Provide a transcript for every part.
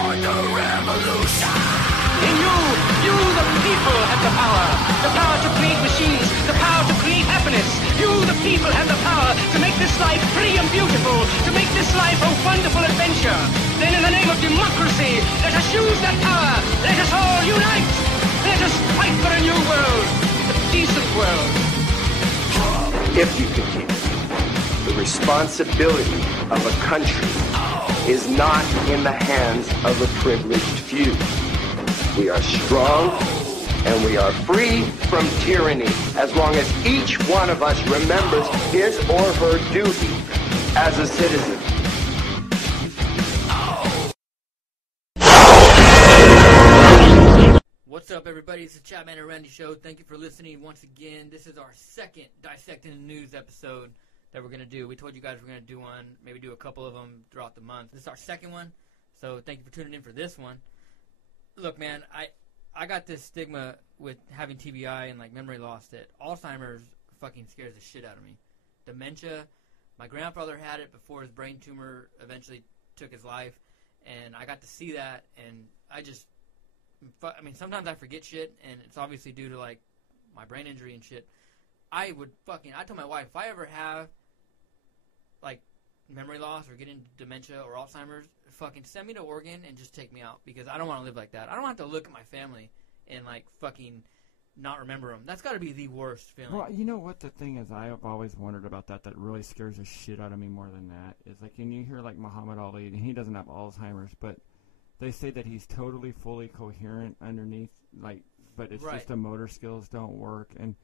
In you the people have the power to create machines, the power to create happiness. You the people have the power to make this life free and beautiful, to make this life a wonderful adventure. Then in the name of democracy, let us use that power. Let us all unite. Let us fight for a new world, a decent world. If you continue, the responsibility of a country is not in the hands of a privileged few. We are strong and we are free from tyranny as long as each one of us remembers his or her duty as a citizen. What's up, everybody? It's the Chadman and Randy Show. Thank you for listening once again. This is our second Dissecting the News episode that we're going to do. We told you guys we're going to do one, maybe do a couple of them throughout the month. This is our second one, so thank you for tuning in for this one. Look, man, I got this stigma with having TBI and, like, memory loss that Alzheimer's fucking scares the shit out of me. Dementia, my grandfather had it before his brain tumor eventually took his life, and I got to see that, and I mean, sometimes I forget shit, and it's obviously due to, like, my brain injury and shit. I told my wife, if I ever have, like, memory loss or get into dementia or Alzheimer's, fucking send me to Oregon and just take me out, because I don't want to live like that. I don't have to look at my family and, like, fucking not remember them. That's got to be the worst feeling. Well, you know what the thing is, I've always wondered about that really scares the shit out of me more than that. Is, like, when you hear, like, Muhammad Ali, and he doesn't have Alzheimer's, but they say that he's totally, fully coherent underneath, like, but it's just the motor skills don't work. And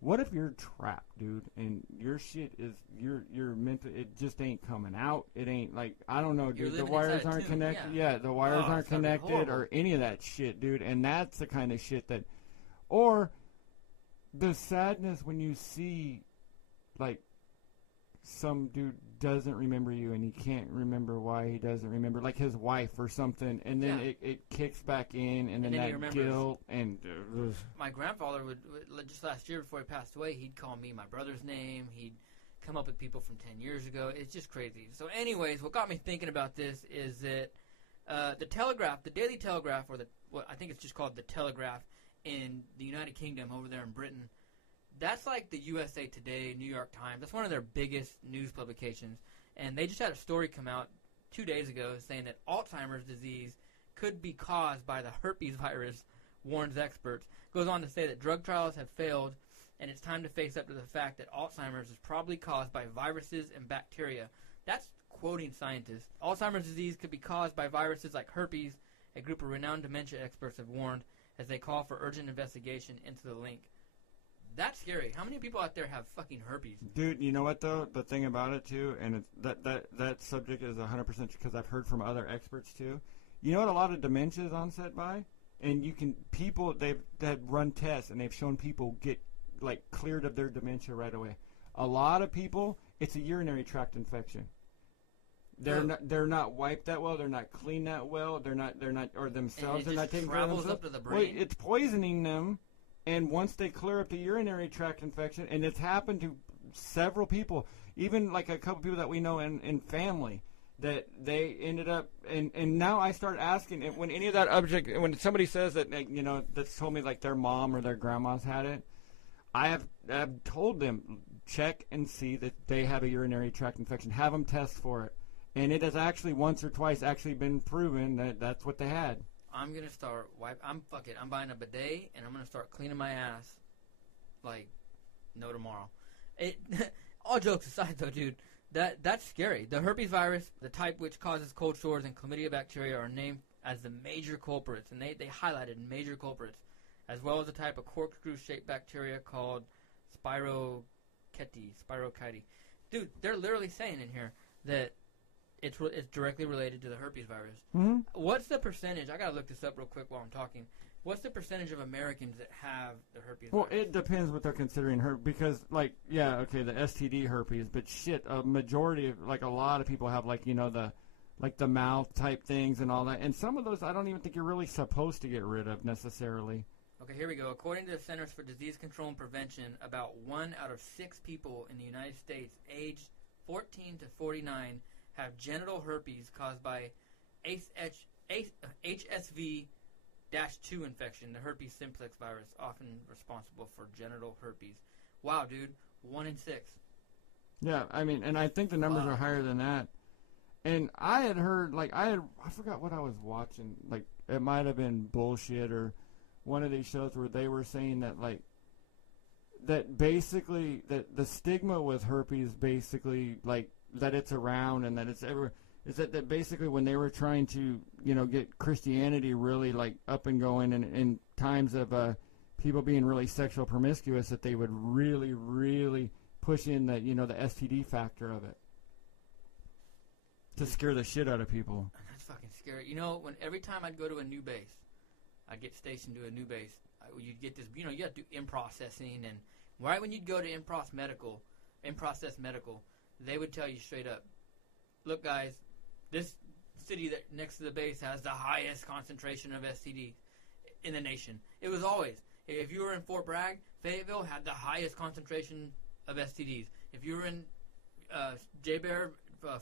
what if you're trapped, dude, and your shit is, you're mental, it just ain't coming out. It ain't, like, I don't know, dude, the wires aren't connected. Yeah, the wires aren't connected or any of that shit, dude. And that's the kind of shit that, or the sadness when you see, like, some dude doesn't remember you and he can't remember why he doesn't remember, like his wife or something, and then it kicks back in, and then that guilt. And my grandfather would just last year before he passed away, he'd call me my brother's name. He'd come up with people from 10 years ago. It's just crazy. So anyways, what got me thinking about this is that the Telegraph, the Daily Telegraph, or what I think it's just called the Telegraph in the United Kingdom over there in Britain, that's like the USA Today, New York Times. That's one of their biggest news publications. And they just had a story come out 2 days ago saying that Alzheimer's disease could be caused by the herpes virus, warns experts. Goes on to say that drug trials have failed, and it's time to face up to the fact that Alzheimer's is probably caused by viruses and bacteria. That's quoting scientists. Alzheimer's disease could be caused by viruses like herpes, a group of renowned dementia experts have warned, as they call for urgent investigation into the link. That's scary. How many people out there have fucking herpes? Dude, you know what, though? The thing about it, too, and it's, that subject is 100% because I've heard from other experts, too. You know what a lot of dementia is onset by? And they've run tests, and they've shown people get, like, cleared of their dementia right away. A lot of people, it's a urinary tract infection. They're not wiped that well. They're not cleaned that well. They're not, or themselves, they're not taking care of themselves. Travels up to the brain. Well, it's poisoning them. And once they clear up the urinary tract infection, and it's happened to several people, even like a couple people that we know in family, that they ended up, and now I start asking, when any of that object, when somebody says that, you know, that's told me like their mom or their grandma's had it, I have told them, check and see that they have a urinary tract infection. Have them test for it. And it has actually once or twice actually been proven that that's what they had. I'm going to start I'm buying a bidet, and I'm going to start cleaning my ass like no tomorrow. All jokes aside, though, dude, that's scary. The herpes virus, the type which causes cold sores and chlamydia bacteria, are named as the major culprits, and they highlighted major culprits, as well as a type of corkscrew-shaped bacteria called spirochetes. Dude, they're literally saying in here that it's directly related to the herpes virus. Mm-hmm. What's the percentage? I gotta look this up real quick while I'm talking. What's the percentage of Americans that have the herpes virus? Well, it depends what they're considering herpes, because, like, yeah, okay, the STD herpes, but shit, a majority of, like, a lot of people have, like, you know, the mouth type things and all that, and some of those I don't even think you're really supposed to get rid of necessarily. Okay, here we go. According to the Centers for Disease Control and Prevention, about 1 out of 6 people in the United States aged 14 to 49 have genital herpes caused by HSV-2 infection, the herpes simplex virus, often responsible for genital herpes. Wow, dude, 1 in 6. Yeah, I mean, and I think the numbers are higher than that. And I had heard, like, I forgot what I was watching. Like, it might have been Bullshit or one of these shows where they were saying that, like, that basically, that the stigma with herpes basically, like, that it's around and that it's everywhere, is that basically when they were trying to, you know, get Christianity really, like, up and going in times of people being really sexual promiscuous, that they would really, really push in the, you know, the STD factor of it to scare the shit out of people. That's fucking scary. You know, every time I'd go to a new base, I'd get stationed to a new base, you'd get this, you know, you have to do in-processing, and right when you'd go to in-process medical, they would tell you straight up, look, guys, this city that next to the base has the highest concentration of STD in the nation. It was always, if you were in Fort Bragg, Fayetteville had the highest concentration of STDs. If you were in J-Bear,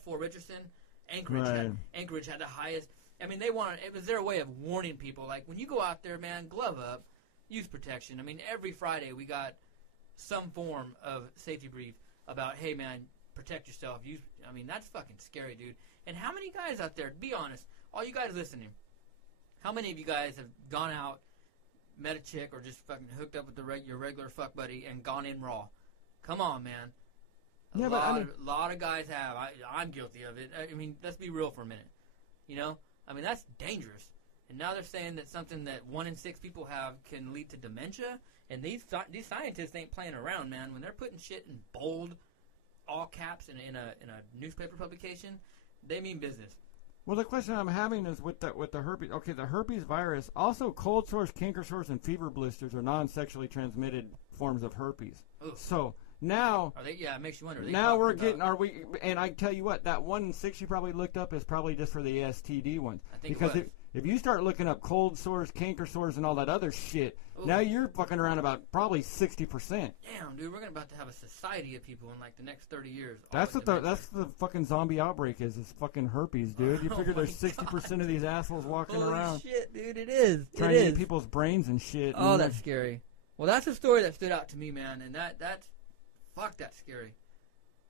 Fort Richardson, Anchorage had the highest. I mean, it was their way of warning people. Like, when you go out there, man, glove up, use protection. I mean, every Friday we got some form of safety brief about, hey, man, protect yourself. I mean, that's fucking scary, dude. And how many guys out there, be honest, all you guys listening, how many of you guys have gone out, met a chick, or just fucking hooked up with your regular fuck buddy and gone in raw? Come on, man. A lot of guys have. I'm guilty of it. I mean, let's be real for a minute. You know? I mean, that's dangerous. And now they're saying that something that 1 in 6 people have can lead to dementia. And these scientists ain't playing around, man. When they're putting shit in bold, all caps in a newspaper publication, they mean business. Well, the question I'm having is with the herpes. Okay, the herpes virus. Also, cold sores, canker sores, and fever blisters are non-sexually transmitted forms of herpes. Ooh. So now, it makes you wonder. Now we're getting. Are we? And I tell you what, that 1 in 6 you probably looked up is probably just for the STD ones. I think because if you start looking up cold sores, canker sores, and all that other shit, now you're fucking around about probably 60%. Damn, dude, we're about to have a society of people in like the next 30 years. That's the fucking zombie outbreak is fucking herpes, dude. You figure there's 60% of these assholes walking around. Holy shit, dude, it is. Trying to eat people's brains and shit. Oh, that's scary. Well, that's a story that stood out to me, man, and that's scary.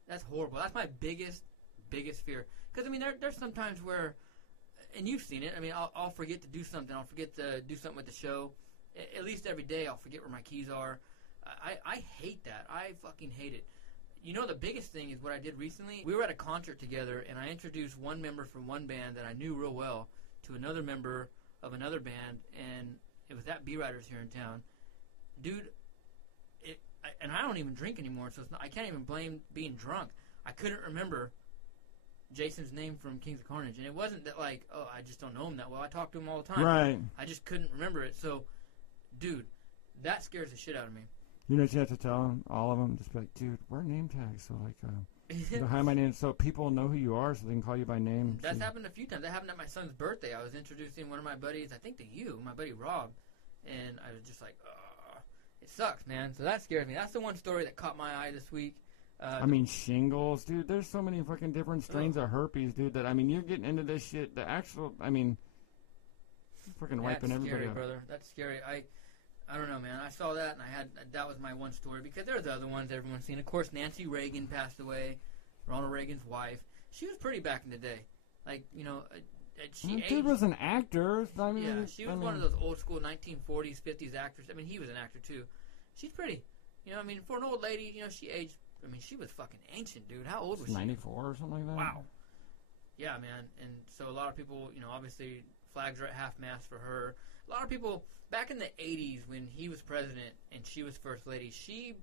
That's horrible. That's my biggest fear. Because, I mean, there's sometimes where, and you've seen it, I mean, I'll forget to do something. I'll forget to do something with the show. At least every day I'll forget where my keys are. I hate that. I fucking hate it. You know, the biggest thing is what I did recently. We were at a concert together, and I introduced one member from one band that I knew real well to another member of another band, and it was at B-Riders here in town. Dude, and I don't even drink anymore, so I can't even blame being drunk. I couldn't remember Jason's name from Kings of Carnage, and it wasn't that, like, oh, I just don't know him that well. I talk to him all the time. Right. I just couldn't remember it. So, dude, that scares the shit out of me. You know what you have to tell them? All of them? Just be like, dude, wear name tags. So, like, behind my name, so people know who you are, so they can call you by name. That's happened a few times. That happened at my son's birthday. I was introducing one of my buddies, I think to you, my buddy Rob, and I was just like, it sucks, man. So that scares me. That's the one story that caught my eye this week. I mean, shingles, dude. There's so many fucking different strains of herpes, dude, that, I mean, you're getting into this shit. The actual, I mean, fucking wiping everybody out. That's scary, out. brother. That's scary. I don't know, man. I saw that, and that was my one story, because there's the other ones everyone's seen. Of course, Nancy Reagan passed away, Ronald Reagan's wife. She was pretty back in the day. Like, you know, dude was an actor. I mean, yeah, she was one of those old school 1940s, 50s actors. I mean, he was an actor, too. She's pretty. You know, I mean, for an old lady, you know, she aged. I mean, she was fucking ancient, dude. How old was she? 94 or something like that. Wow. Yeah, man. And so a lot of people, you know, obviously flags are at half-mast for her. A lot of people, back in the 80s when he was president and she was first lady, she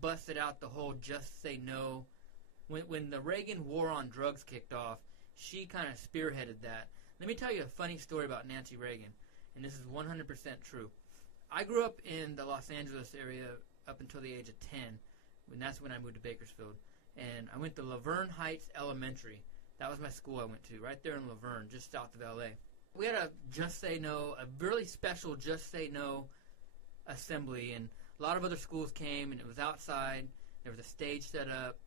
busted out the whole just say no. When the Reagan war on drugs kicked off, she kind of spearheaded that. Let me tell you a funny story about Nancy Reagan, and this is 100% true. I grew up in the Los Angeles area up until the age of 10, and that's when I moved to Bakersfield. And I went to Laverne Heights Elementary. That was my school I went to, right there in Laverne, just south of L.A. We had a Just Say No, a really special Just Say No assembly, and a lot of other schools came, and it was outside. There was a stage set up,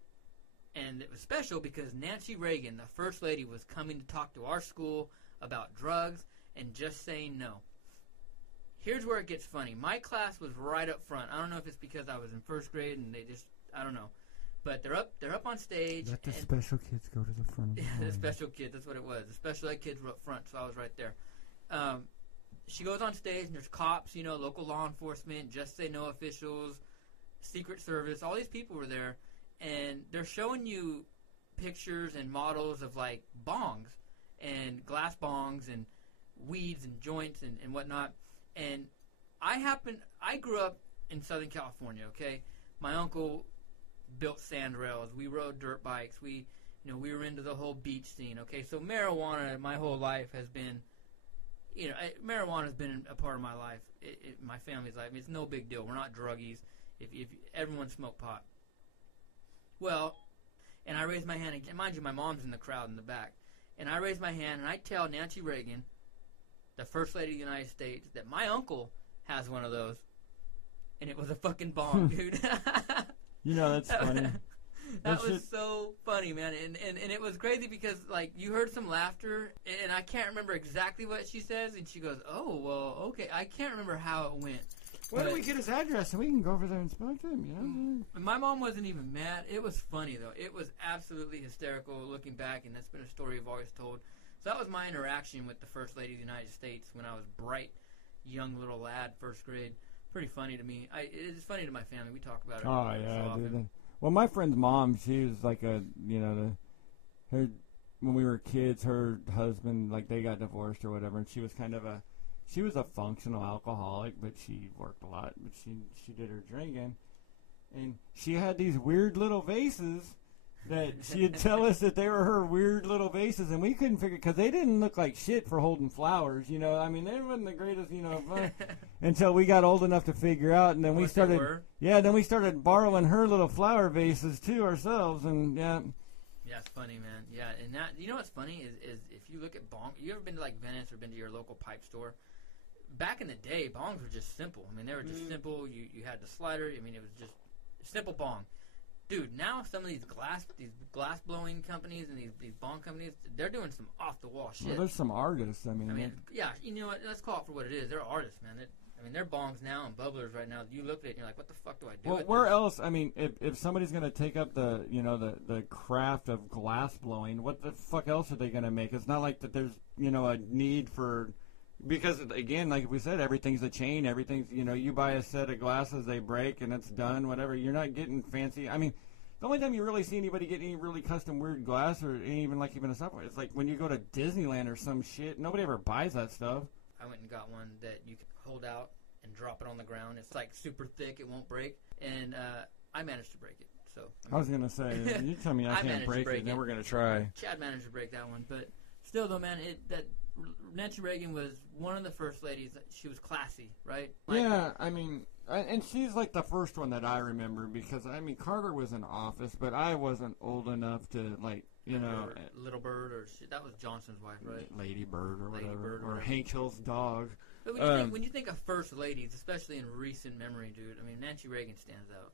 and it was special because Nancy Reagan, the First Lady, was coming to talk to our school about drugs and just saying no. Here's where it gets funny. My class was right up front. I don't know if it's because I was in first grade and they just, I don't know. But they're up on stage. Let the special kids go to the front of the line. The special kids, that's what it was. The special ed kids were up front, so I was right there. She goes on stage, and there's cops, local law enforcement, Just Say No officials, Secret Service. All these people were there, and they're showing you pictures and models of, like, bongs and glass bongs and weeds and joints and whatnot. And I grew up in Southern California, okay? My uncle built sand rails. We rode dirt bikes. We were into the whole beach scene, okay? So marijuana, my whole life has been, marijuana has been a part of my life, my family's life. It's no big deal. We're not druggies. If everyone smoked pot. Well, and I raised my hand, and mind you, my mom's in the crowd in the back. And I raised my hand, and I tell Nancy Reagan, the First Lady of the United States, that my uncle has one of those. And it was a fucking bong, dude. That's funny. That was so funny, man. And it was crazy because, like, you heard some laughter, and I can't remember exactly what she says, and she goes, oh, well, okay. I can't remember how it went. Why don't we get his address and we can go over there and inspect him, My mom wasn't even mad. It was funny, though. It was absolutely hysterical looking back, and that's been a story I've always told. So that was my interaction with the First Lady of the United States when I was bright, young little lad, first grade. Pretty funny to me. It's funny to my family. We talk about it. Oh, yeah, dude. Well, my friend's mom, she was like when we were kids, her husband, like, they got divorced or whatever, and she was she was a functional alcoholic, but she worked a lot, but she did her drinking, and she had these weird little vases that she'd tell us that they were her weird little vases, and we couldn't figure, because they didn't look like shit for holding flowers, I mean, they wasn't the greatest, fun, until we got old enough to figure out, and then we started borrowing her little flower vases too ourselves, and yeah. Yeah, it's funny, man. Yeah, and that, what's funny is if you look at bong, you ever been to like Venice or been to your local pipe store? Back in the day, bongs were just simple. I mean, they were just simple. You had the slider. I mean, it was just simple bong. Dude, now some of these glass blowing companies and these bong companies, they're doing some off the wall shit. Well, there's some artists. I mean, yeah, you know what? Let's call it for what it is. They're artists, man. They're bongs now and bubblers right now. You look at it and you're like, what the fuck do I do? Well, where else? I mean, if somebody's gonna take up the craft of glass blowing, what the fuck else are they gonna make? It's not like that. There's a need for. Because, again, like we said, everything's a chain. Everything's, you buy a set of glasses, they break, and it's done, whatever. You're not getting fancy. I mean, the only time you really see anybody get any really custom weird glass or even a Subway, it's like when you go to Disneyland or some shit. Nobody ever buys that stuff. I went and got one that you can hold out and drop it on the ground. It's, like, super thick. It won't break. And I managed to break it. So I was going to say, you tell me I can't break it, then we're going to try. Chad managed to break that one. But still, though, man, Nancy Reagan was one of the first ladies. She was classy, right? Yeah, I mean, and she's like the first one that I remember because, I mean, Carter was in office, but I wasn't old enough to, like, Little Bird, or that was Johnson's wife, right? Lady Bird or whatever. Or Hank Hill's dog. But when you think of first ladies, especially in recent memory, dude, I mean, Nancy Reagan stands out.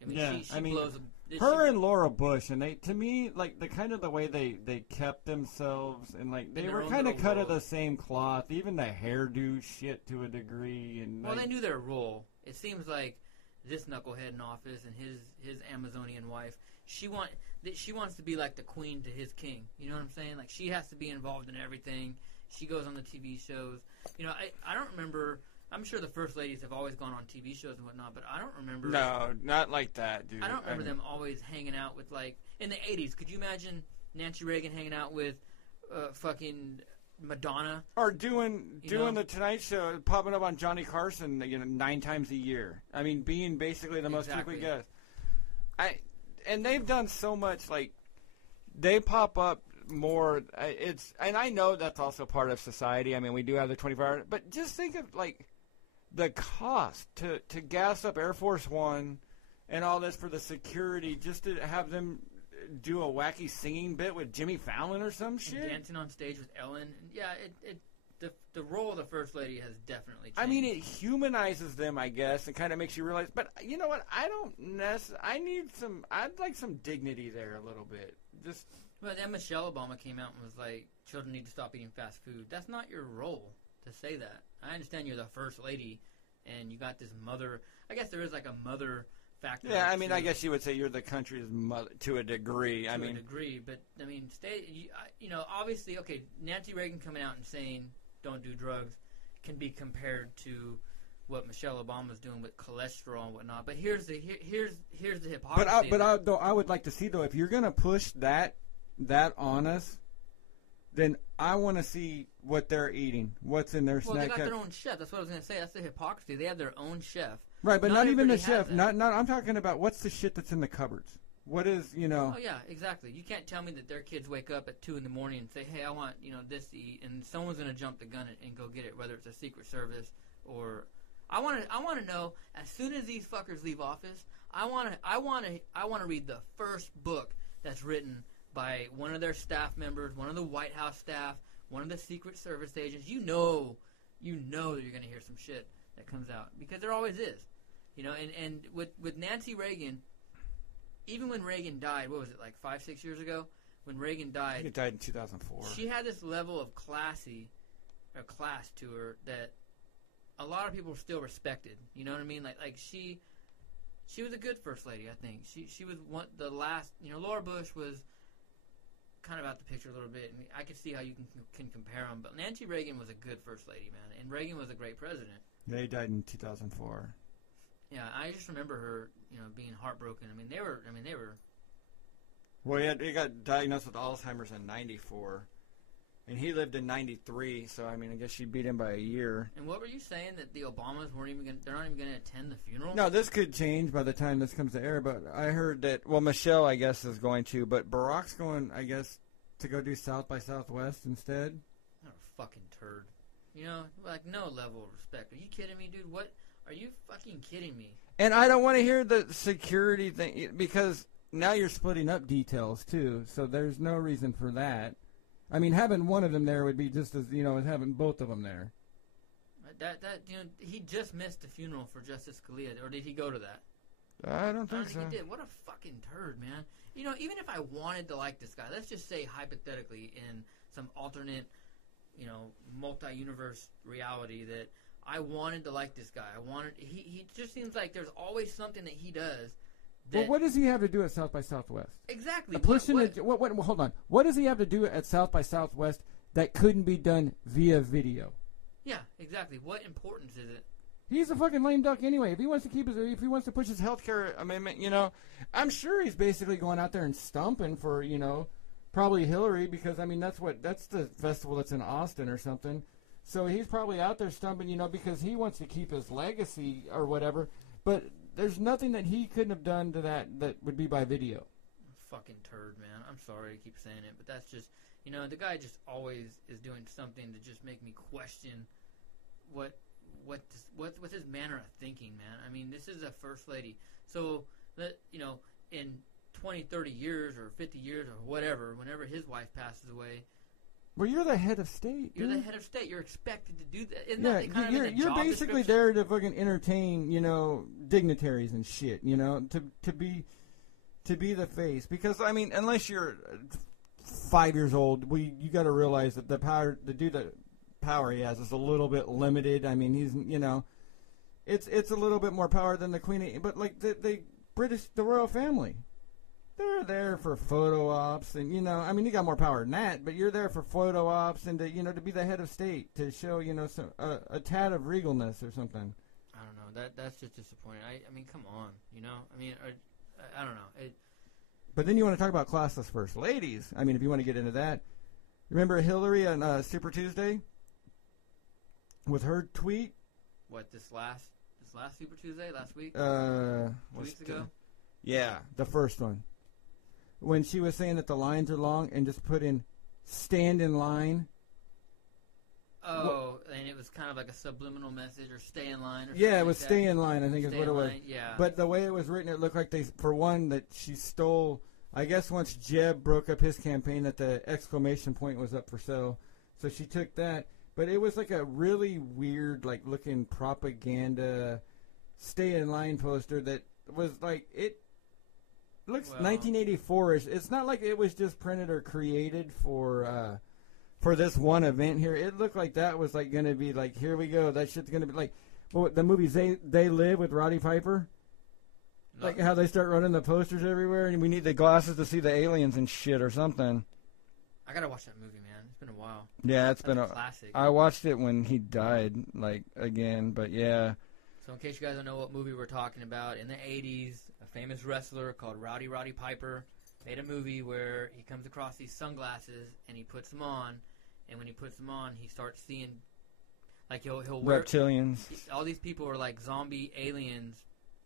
I mean, she blows her and Laura Bush, and they, to me, like, the way they kept themselves, and, like, they were kind of cut of the same cloth, even the hairdo shit to a degree. And well, they knew their role. It seems like this knucklehead in office and his Amazonian wife, she wants to be like the queen to his king. You know what I'm saying? Like, she has to be involved in everything. She goes on the TV shows. I don't remember. I'm sure the first ladies have always gone on TV shows and whatnot, but I don't remember. No, not like that, dude. I don't remember them always hanging out with, like, in the 80s. Could you imagine Nancy Reagan hanging out with fucking Madonna? Or doing the Tonight Show, popping up on Johnny Carson, 9 times a year. I mean, being basically the most frequent guest. And they've done so much, like, they pop up more. And I know that's also part of society. I mean, we do have the 24-hour, but just think of, like, the cost to gas up Air Force One and all this for the security, just to have them do a wacky singing bit with Jimmy Fallon or some shit. And dancing on stage with Ellen. Yeah, the role of the First Lady has definitely changed. I mean, it humanizes them, I guess, and kind of makes you realize, but you know what? I'd like some dignity there a little bit. Just, Well, then Michelle Obama came out and was like, children need to stop eating fast food. That's not your role to say that. I understand you're the first lady and you got this mother. I guess there is like a mother factor. Yeah, I mean, I guess you would say you're the country's mother to a degree. To a degree, but I mean, obviously, okay, Nancy Reagan coming out and saying don't do drugs can be compared to what Michelle Obama's doing with cholesterol and whatnot. But here's the hypocrisy. But I would like to see, though, if you're gonna push that on us, then I want to see what they're eating, what's in their snack. Well, they got their own chef. That's what I was gonna say. That's the hypocrisy. They have their own chef. Right, but not even the chef. Not. I'm talking about what's the shit that's in the cupboards. What is, Oh, yeah, exactly. You can't tell me that their kids wake up at 2 in the morning and say, hey, I want, this to eat, and someone's going to jump the gun and go get it, whether it's a Secret Service or... I want to know, as soon as these fuckers leave office, I want to read the first book that's written by one of their staff members, one of the White House staff, one of the Secret Service agents. You know that you're going to hear some shit that comes out, because there always is. And with Nancy Reagan... Even when Reagan died, what was it, like 5-6 years ago? When Reagan died... I think it died in 2004. She had this level of class to her that a lot of people still respected. You know what I mean? Like she was a good first lady, I think. She was the last... Laura Bush was kind of out the picture a little bit, and I could see how you can compare them. But Nancy Reagan was a good first lady, man. And Reagan was a great president. Yeah, he died in 2004. Yeah, I just remember her, being heartbroken. They were. Well, he got diagnosed with Alzheimer's in '94, and he lived in '93. So I guess she beat him by a year. And what were you saying, that the Obamas they're not even going to attend the funeral? No, this could change by the time this comes to air. But I heard that Michelle, I guess, is going to, but Barack's going, I guess, to go do South by Southwest instead. What a fucking turd. Like no level of respect. Are you kidding me, dude? What? Are you fucking kidding me? And I don't want to hear the security thing, because now you're splitting up details, too, so there's no reason for that. Having one of them there would be just as, as having both of them there. He just missed the funeral for Justice Scalia, or did he go to that? I don't think so. He did. What a fucking turd, man. Even if I wanted to like this guy, let's just say hypothetically in some alternate, multi-universe reality that I wanted to like this guy. He just seems like there's always something that he does. Well, what does he have to do at South by Southwest? Exactly. Hold on. What does he have to do at South by Southwest that couldn't be done via video? Yeah, exactly. What importance is it? He's a fucking lame duck anyway. If he wants to push his healthcare amendment, I'm sure he's basically going out there and stumping for, probably Hillary, because that's the festival that's in Austin or something. So he's probably out there stumping, because he wants to keep his legacy or whatever. But there's nothing that he couldn't have done to that would be by video. Fucking turd, man. I'm sorry to keep saying it, but that's just, the guy just always is doing something to just make me question what's his manner of thinking, man. This is a first lady. So, in 20, 30 years or 50 years or whatever, whenever his wife passes away, well, you're the head of state. You're the head of state. You're expected to do that. You're basically there to fucking entertain, dignitaries and shit. To be the face. Because unless you're 5 years old, you got to realize that the power he has is a little bit limited. He's it's a little bit more power than the Queen. But like the royal family. They're there for photo ops, and you got more power than that, but you're there for photo ops and to be the head of state, to show some a tad of regalness or something. I don't know. That's just disappointing. Come on, I don't know. But then you want to talk about classless first ladies. If you want to get into that, remember Hillary on Super Tuesday with her tweet? What, this last Super Tuesday last week? 2 weeks ago. Yeah, the first one. When she was saying that the lines are long and just put in stand in line. Oh, and it was kind of like a subliminal message, or stay in line. Or yeah, it was stay in line, I think is what it was. Yeah. But the way it was written, it looked like that she stole, I guess once Jeb broke up his campaign, that the exclamation point was up for sale. So she took that. But it was like a really weird, like looking propaganda stay in line poster that was like, it looks 1984ish. It's not like it was just printed or created for this one event here. It looked like that was like going to be like, here we go. That shit's going to be like the movies They Live with Roddy Piper. Like how they start running the posters everywhere, and we need the glasses to see the aliens and shit or something. I gotta watch that movie, man. It's been a while. Yeah, it's been a classic. I watched it when he died, like again, but yeah. So in case you guys don't know what movie we're talking about, in the 80s, a famous wrestler called Roddy Piper made a movie where he comes across these sunglasses and he puts them on, and when he puts them on, he starts seeing, like he'll wear reptilians. All these people are like zombie aliens.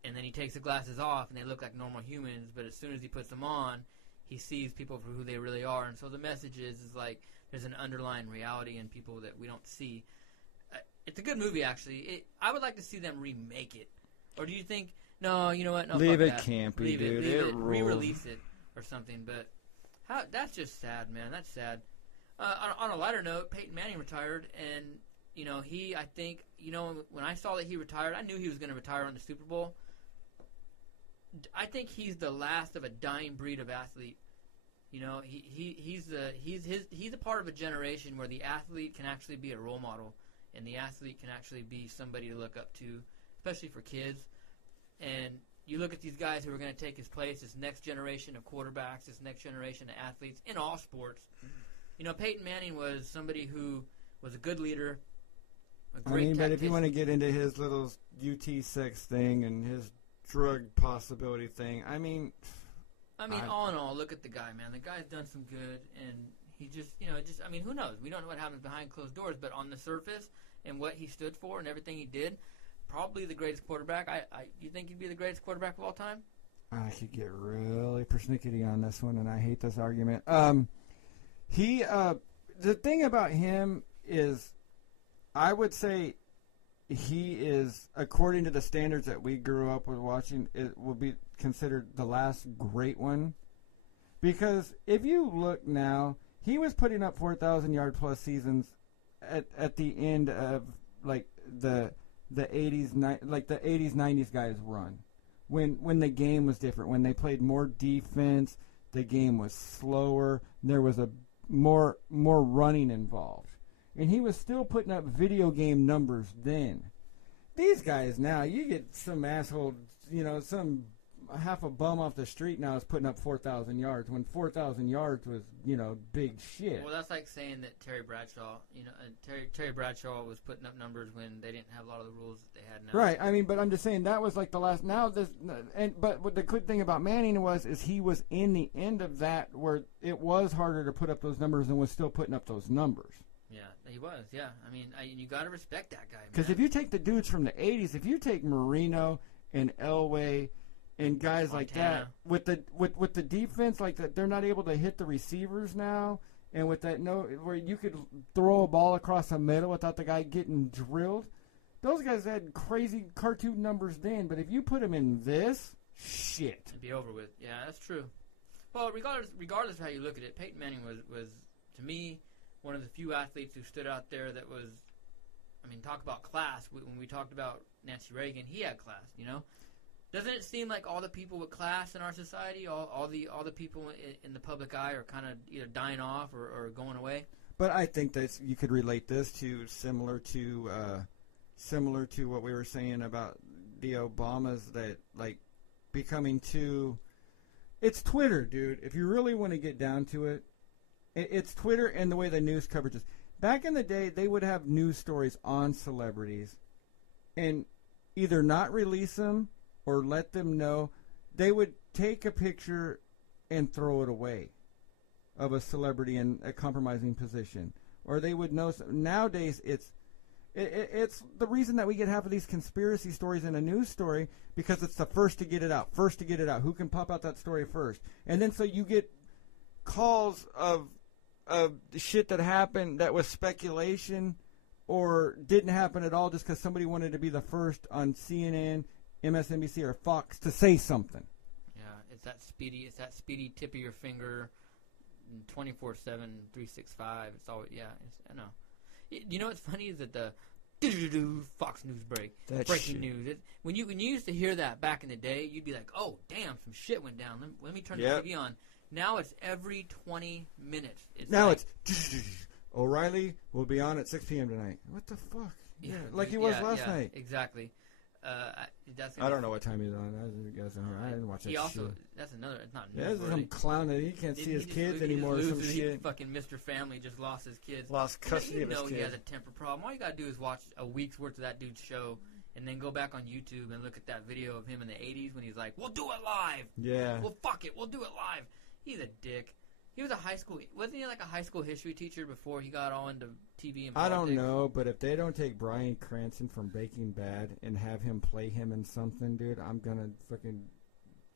And then he takes the glasses off, and they look like normal humans. But as soon as he puts them on, he sees people for who they really are. And so the message is like there's an underlying reality in people that we don't see. It's a good movie, actually. I would like to see them remake it. Or do you think, no, you know what? No, leave it that. campy, leave dude. Leave it. Rules. Re-release it or something. But that's just sad, man. That's sad. On a lighter note, Peyton Manning retired, and I think when I saw that he retired, I knew he was going to retire on the Super Bowl. I think he's the last of a dying breed of athlete. He's a part of a generation where the athlete can actually be a role model, and the athlete can actually be somebody to look up to, especially for kids. And you look at these guys who are going to take his place, this next generation of quarterbacks, this next generation of athletes in all sports. Peyton Manning was somebody who was a good leader, a great but if you want to get into his little UT6 thing and his drug possibility thing, I mean, all in all, look at the guy, man. The guy's done some good, and he just, who knows? We don't know what happens behind closed doors, but on the surface and what he stood for and everything he did, probably the greatest quarterback. You think he'd be the greatest quarterback of all time? I could get really persnickety on this one, and I hate this argument. The thing about him is, I would say he is, according to the standards that we grew up with watching, it will be considered the last great one. Because if you look now, he was putting up 4,000-yard plus seasons at the end of like the 80s, like the 80s, 90s guys run. When the game was different, when they played more defense, the game was slower, there was a more running involved. And he was still putting up video game numbers then. These guys now, you get some asshole, some half a bum off the street now is putting up 4,000 yards when 4,000 yards was, big shit. Well, that's like saying that Terry Bradshaw, Terry Bradshaw was putting up numbers when they didn't have a lot of the rules that they had now. Right. But I'm just saying that was like the last. Now this, but what the good thing about Manning is he was in the end of that where it was harder to put up those numbers and was still putting up those numbers. Yeah, he was, yeah. You got to respect that guy, man. Because if you take the dudes from the 80s, if you take Marino and Elway and guys Montana. like that, with the defense like that, they're not able to hit the receivers now, and with that where you could throw a ball across the middle without the guy getting drilled. Those guys had crazy cartoon numbers then, but if you put them in this, shit. It'd be over with. Yeah, that's true. Well, regardless of how you look at it, Peyton Manning was to me, one of the few athletes who stood out there that was, talk about class. When we talked about Nancy Reagan, he had class, Doesn't it seem like all the people with class in our society, all the people in the public eye are kind of either dying off or going away? But I think that you could relate this to similar to what we were saying about the Obamas, that like becoming too. It's Twitter, dude. If you really want to get down to it. It's Twitter and the way the news coverage is. Back in the day, they would have news stories on celebrities and either not release them or let them know. They would take a picture and throw it away of a celebrity in a compromising position. Or they would know. Nowadays, it's the reason that we get half of these conspiracy stories in a news story, because it's the first to get it out. Who can pop out that story first? And then so you get calls of shit that happened that was speculation or didn't happen at all just because somebody wanted to be the first on CNN, MSNBC, or Fox to say something. Yeah, it's that speedy tip of your finger, 24/7, 365. It's always, I know. You know what's funny is that Fox News break. That Breaking shit. news. When you used to hear that back in the day, you'd be like, oh, damn, some shit went down. Let me turn Yep. the TV on. Now it's every 20 minutes. Now like, it's O'Reilly will be on at 6 p.m. tonight. What the fuck? Yeah, like he was last night. Exactly. I don't know what time he's on. I didn't watch that He also, shit. that's another, it's not Yeah, there's some newsworthy. clown that he can't see his kids anymore or some shit. Fucking Mr. Family just lost his kids. Lost custody You of his know he has kids. a temper problem. All you gotta do is watch a week's worth of that dude's show and then go back on YouTube and look at that video of him in the 80s when he's like, we'll do it live. Yeah. Well, fuck it. We'll do it live. He's a dick. He was wasn't he like a high school history teacher before he got all into TV and politics? I don't know, but if they don't take Bryan Cranston from Breaking Bad and have him play him in something, dude, I'm gonna fucking...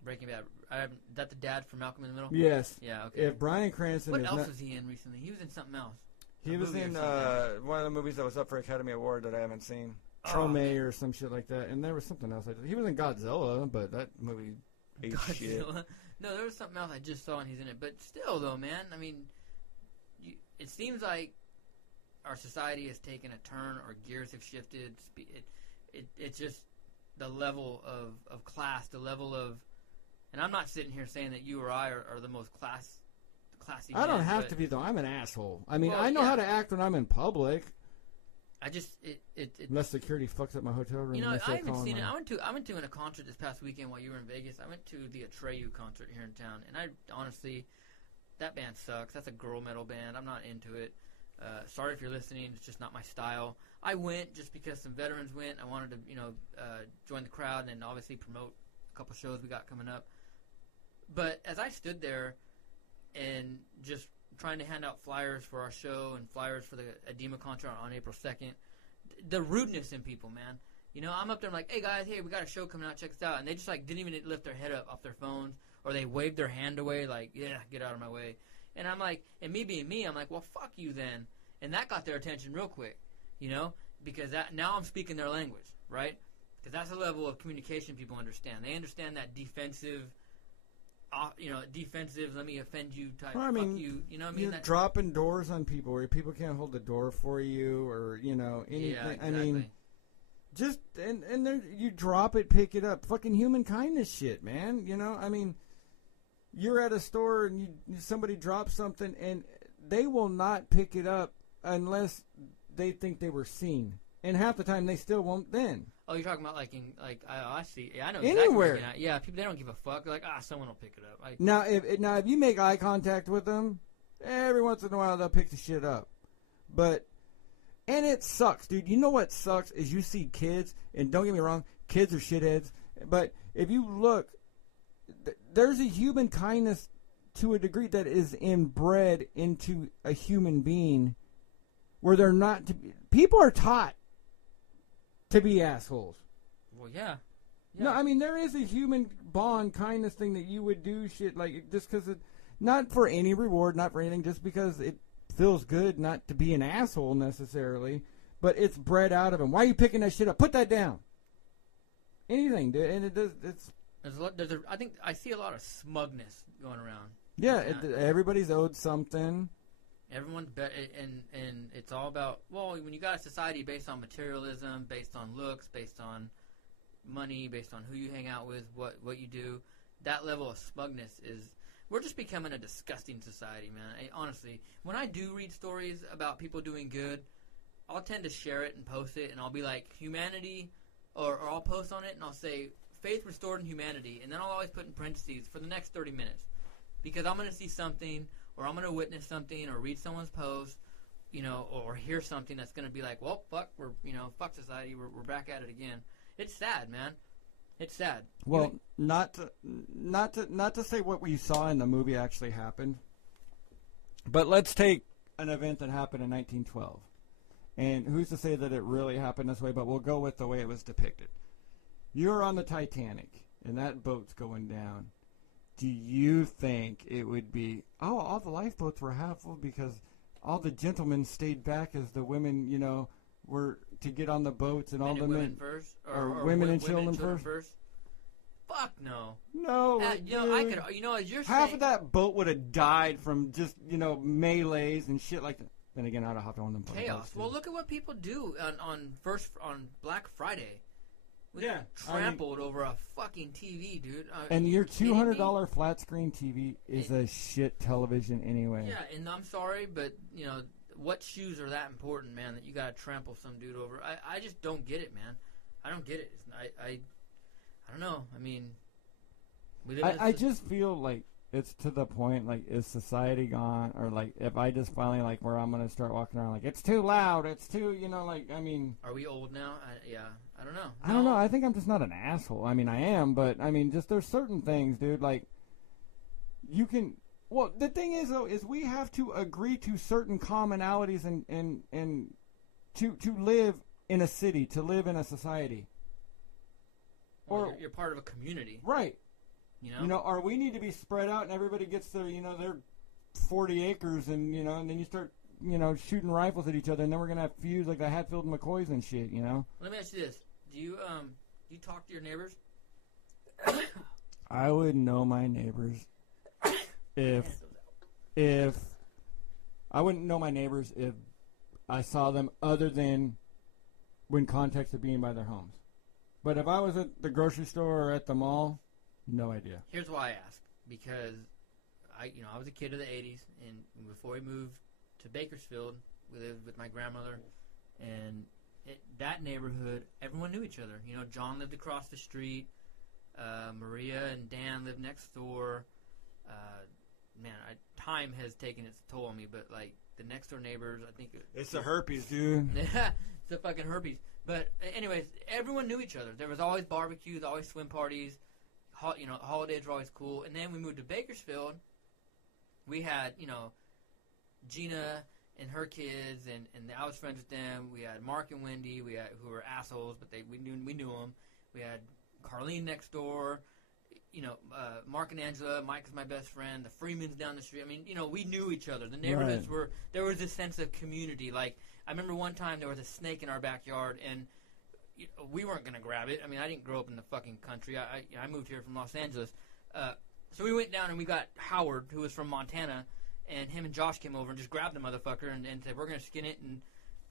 Breaking Bad. Is that the dad from Malcolm in the Middle? Yes. Yeah, okay. If Bryan Cranston What is else not... was he in recently? He was in something else. He was in one of the movies that was up for Academy Award that I haven't seen. Trome or some shit like that. And there was something else. He was in Godzilla, but that movie ate shit. No, there was something else I just saw and he's in it. But still, though, man, I mean, it seems like our society has taken a turn or gears have shifted. It's just the level of class, the level of... And I'm not sitting here saying that you or I are the most classy I don't men, have but to be, though. I'm an asshole. I mean, Well, I know yeah. how to act when I'm in public. I just... Unless security fucks up my hotel room. You know, and they I start haven't calling seen it. my- I went to a concert this past weekend while you were in Vegas. I went to the Atreyu concert here in town, and I honestly, that band sucks. That's a girl metal band. I'm not into it. Sorry if you're listening. It's just not my style. I went just because some veterans went. I wanted to, join the crowd and obviously promote a couple shows we got coming up. But as I stood there and just trying to hand out flyers for our show and flyers for the Edema concert on April 2nd, the rudeness in people, man. You know, I'm up there, I'm like, hey guys, hey, we got a show coming out, check us out. And they just like didn't even lift their head up off their phones, or they waved their hand away, like, yeah, get out of my way. And I'm like, and me being me, I'm like, well, fuck you then. And that got their attention real quick, because now I'm speaking their language, right? Because that's a level of communication people understand. They understand that defensive, let me offend you type. Well, I mean, fuck you, you know what I mean? You're That, dropping doors on people where people can't hold the door for you, or anything. yeah, exactly. I mean, just and there, you drop it, pick it up. Fucking human kindness shit, man. I mean, you're at a store and somebody drops something and they will not pick it up unless they think they were seen, and half the time they still won't. Then. Oh, you're talking about I see. Yeah, I know exactly Anywhere. what you're getting at. Yeah, people, they don't give a fuck. They're like, someone will pick it up. Now, if you make eye contact with them, every once in a while they'll pick the shit up. And it sucks, dude. You know what sucks is you see kids, and don't get me wrong, kids are shitheads. But if you look, there's a human kindness to a degree that is inbred into a human being, where they're not. People are taught to be assholes. Well, yeah. No, I mean, there is a human bond kindness thing that you would do shit like just because it, not for any reward, not for anything, just because it feels good not to be an asshole necessarily, but it's bred out of him. Why are you picking that shit up? Put that down. Anything, dude, and it does. It's. I think I see a lot of smugness going around. Yeah, everybody's owed something. Everyone's and it's all about, well, when you got a society based on materialism, based on looks, based on money, based on who you hang out with, what you do, that level of smugness we're just becoming a disgusting society, man. Honestly, when I do read stories about people doing good, I'll tend to share it and post it, and I'll be like, humanity, or I'll post on it and I'll say, faith restored in humanity, and then I'll always put in parentheses, for the next 30 minutes, because I'm going to see something, or I'm going to witness something, or read someone's post, or hear something that's going to be like, well, fuck, fuck society, we're back at it again. It's sad, man. It's sad. Well, not to say what we saw in the movie actually happened, but let's take an event that happened in 1912. And who's to say that it really happened this way, but we'll go with the way it was depicted. You're on the Titanic, and that boat's going down. Do you think it would be, all the lifeboats were half full because all the gentlemen stayed back as the women, were to get on the boats, and all the men first, or women and children first? Fuck no. No. I could, as you're half saying, of that boat would have died from just, melees and shit like that. Then again, I'd have to own them. Chaos. Well, look at what people do on Black Friday. We Yeah, trampled over a fucking TV, dude. And your $200 flat screen TV is a shit television anyway. Yeah, and I'm sorry, but what shoes are that important, man? That you gotta trample some dude over? I just don't get it, man. I don't get it. I don't know. I mean, I just feel like it's to the point, like, is society gone? Or, like, if I just finally, like, where I'm going to start walking around, like, it's too loud, it's too, like, I mean... Are we old now? I don't know. I don't know. I think I'm just not an asshole. I mean, I am, but, I mean, just there's certain things, dude, like, you can... Well, the thing is, though, is we have to agree to certain commonalities and to live in a city, to live in a society. Well, you're part of a community. Right. Or we need to be spread out and everybody gets their, their 40 acres and, and then you start, shooting rifles at each other and then we're going to have feuds like the Hatfield and McCoys and shit, Let me ask you this. Do you talk to your neighbors? I would know my neighbors if I wouldn't know my neighbors if I saw them other than when context of being by their homes. But if I was at the grocery store or at the mall, no idea. Here's why I ask. Because I was a kid of the 80s, and before we moved to Bakersfield, we lived with my grandmother, and that neighborhood, everyone knew each other. John lived across the street, Maria and Dan lived next door. Time has taken its toll on me, but, like, the next door neighbors, I think... It's the herpes, dude. Yeah, it's the fucking herpes. But, anyways, everyone knew each other. There was always barbecues, always swim parties. Holidays were always cool. And then we moved to Bakersfield. We had, Gina and her kids, and I was friends with them. We had Mark and Wendy, who were assholes, but we knew them. We had Carlene next door. Mark and Angela. Mike is my best friend. The Freemans down the street. I mean, we knew each other. The neighborhoods were. There was this sense of community. Like, I remember one time there was a snake in our backyard, and we weren't gonna grab it. I mean, I didn't grow up in the fucking country. I moved here from Los Angeles. So we went down and we got Howard, who was from Montana, and him and Josh came over and just grabbed the motherfucker and said, we're gonna skin it and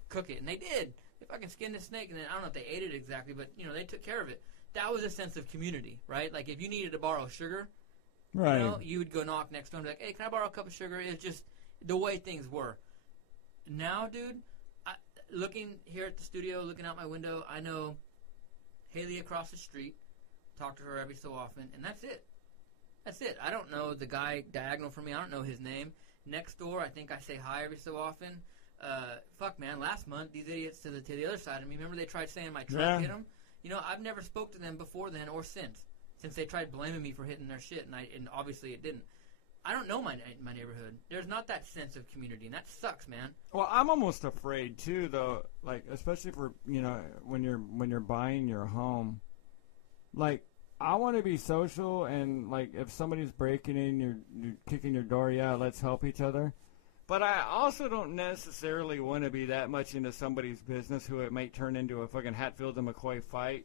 cook it. And they did. They fucking skinned the snake, and then I don't know if they ate it exactly, but they took care of it. That was a sense of community, right? Like, if you needed to borrow sugar, right, you would go knock next door and be like, hey, can I borrow a cup of sugar? It's just the way things were. Now, dude, looking here at the studio, looking out my window, I know Haley across the street, talk to her every so often, and that's it. That's it. I don't know the guy diagonal from me. I don't know his name. Next door, I think I say hi every so often. Fuck, man, last month, these idiots to the other side of me, remember they tried saying my truck hit them? I've never spoke to them before then or since they tried blaming me for hitting their shit, and obviously it didn't. I don't know my neighborhood. There's not that sense of community, and that sucks, man. Well, I'm almost afraid too, though. Like, especially for when you're buying your home. Like, I want to be social, and like if somebody's breaking in, you're kicking your door. Yeah, let's help each other. But I also don't necessarily want to be that much into somebody's business who it might turn into a fucking Hatfield and McCoy fight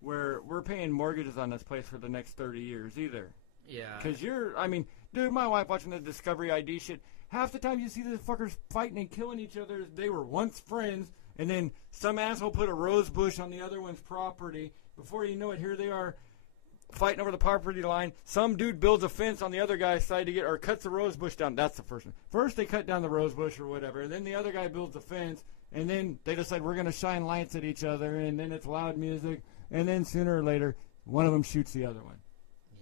where we're paying mortgages on this place for the next 30 years either. Yeah. Because dude, my wife watching the Discovery ID shit, half the time you see these fuckers fighting and killing each other, they were once friends, and then some asshole put a rose bush on the other one's property. Before you know it, here they are fighting over the property line. Some dude builds a fence on the other guy's side or cuts the rose bush down. That's the first one. First they cut down the rose bush or whatever, and then the other guy builds a fence, and then they decide we're going to shine lights at each other, and then it's loud music, and then sooner or later one of them shoots the other one.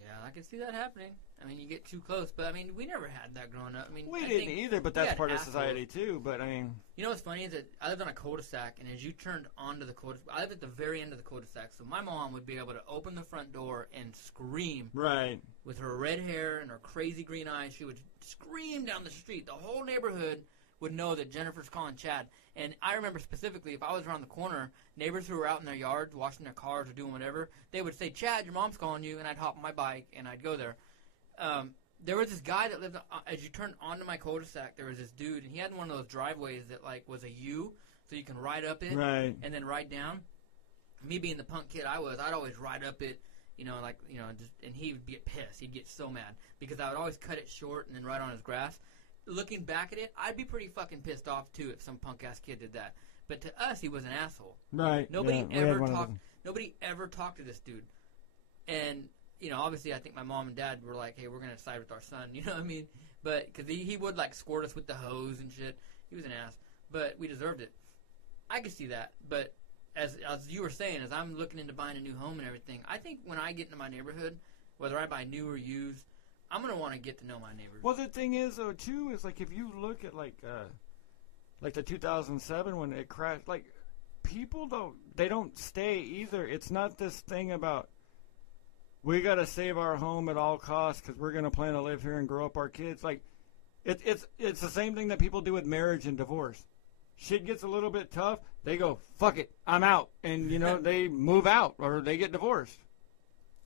Yeah, I can see that happening. I mean, you get too close, but I mean, we never had that growing up. I mean, we didn't either, but that's part of society too. But I mean, what's funny is that I lived on a cul-de-sac, and as you turned onto the cul-de-sac, I lived at the very end of the cul-de-sac, so my mom would be able to open the front door and scream. Right. With her red hair and her crazy green eyes, she would scream down the street. The whole neighborhood would know that Jennifer's calling Chad. And I remember specifically, if I was around the corner, neighbors who were out in their yards washing their cars or doing whatever, they would say, Chad, your mom's calling you, and I'd hop on my bike and I'd go there. There was this guy that lived, as you turned onto my cul-de-sac, there was this dude, and he had one of those driveways that, like, was a U, so you can ride up it and then ride down. Me being the punk kid I was, I'd always ride up it, and he would get pissed. He'd get so mad because I would always cut it short and then ride on his grass. looking back at it, I'd be pretty fucking pissed off too if some punk ass kid did that. But to us, he was an asshole. Right. Nobody ever talked to this dude. And obviously, I think my mom and dad were like, "Hey, we're gonna side with our son." You know what I mean? But because he would like squirt us with the hose and shit. He was an ass, but we deserved it. I could see that. But as you were saying, as I'm looking into buying a new home and everything, I think when I get into my neighborhood, whether I buy new or used, I'm gonna want to get to know my neighbors. Well, the thing is, though, too, is like if you look at like the 2007 when it crashed, like people don't stay either. It's not this thing about we gotta save our home at all costs because we're gonna plan to live here and grow up our kids. Like it's the same thing that people do with marriage and divorce. Shit gets a little bit tough, they go, fuck it, I'm out, and they move out or they get divorced.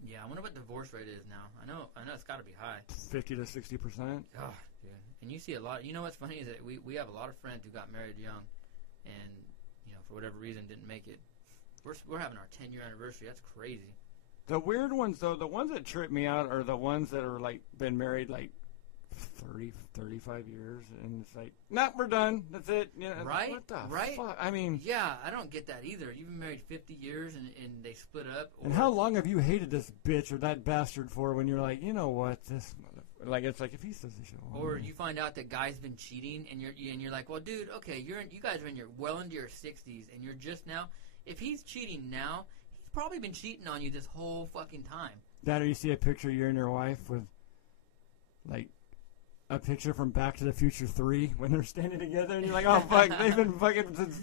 Yeah, I wonder what divorce rate is now. I know it's got to be high. 50 to 60%. Oh, dude. And you see a lot. You know what's funny is that we have a lot of friends who got married young, and for whatever reason didn't make it. We're having our 10-year anniversary. That's crazy. The weird ones, though, the ones that trip me out are the ones that are like been married like 30, 35 years, and it's like, nah, we're done. That's it. Yeah, right? What the right? fuck? I mean, yeah, I don't get that either. You've been married 50 years, and they split up. And how long have you hated this bitch or that bastard for? When you're like, you know what, this motherfucker. Like it's like if he says this shit. Or you find out that guy's been cheating, and you're like, well, dude, okay, you guys are well into your 60s, and you're just now. If he's cheating now, he's probably been cheating on you this whole fucking time. That or you see a picture of you and your wife with, like, a picture from Back to the Future 3 when they're standing together, and you're like, oh, fuck, they've been fucking since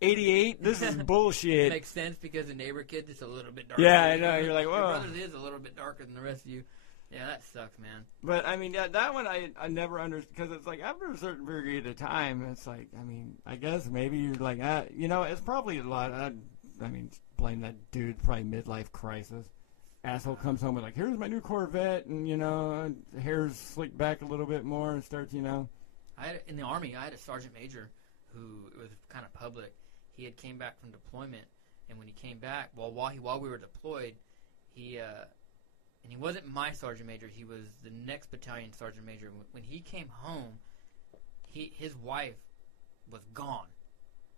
88? This is bullshit. It makes sense because the neighbor kid's just a little bit darker. Yeah, I know. You're like, whoa. Your brother's is a little bit darker than the rest of you. Yeah, that sucks, man. But, I mean, yeah, that one I never understood, because it's like, after a certain period of time, it's like, I mean, I guess maybe you're like, it's probably a lot. Blame that dude, probably midlife crisis. Asshole comes home with like, here's my new Corvette, and hair's slicked back a little bit more and starts, in the Army, I had a sergeant major who, it was kind of public. He had came back from deployment, and when he came back, while we were deployed, and he wasn't my sergeant major, he was the next battalion sergeant major. When he came home, his wife was gone.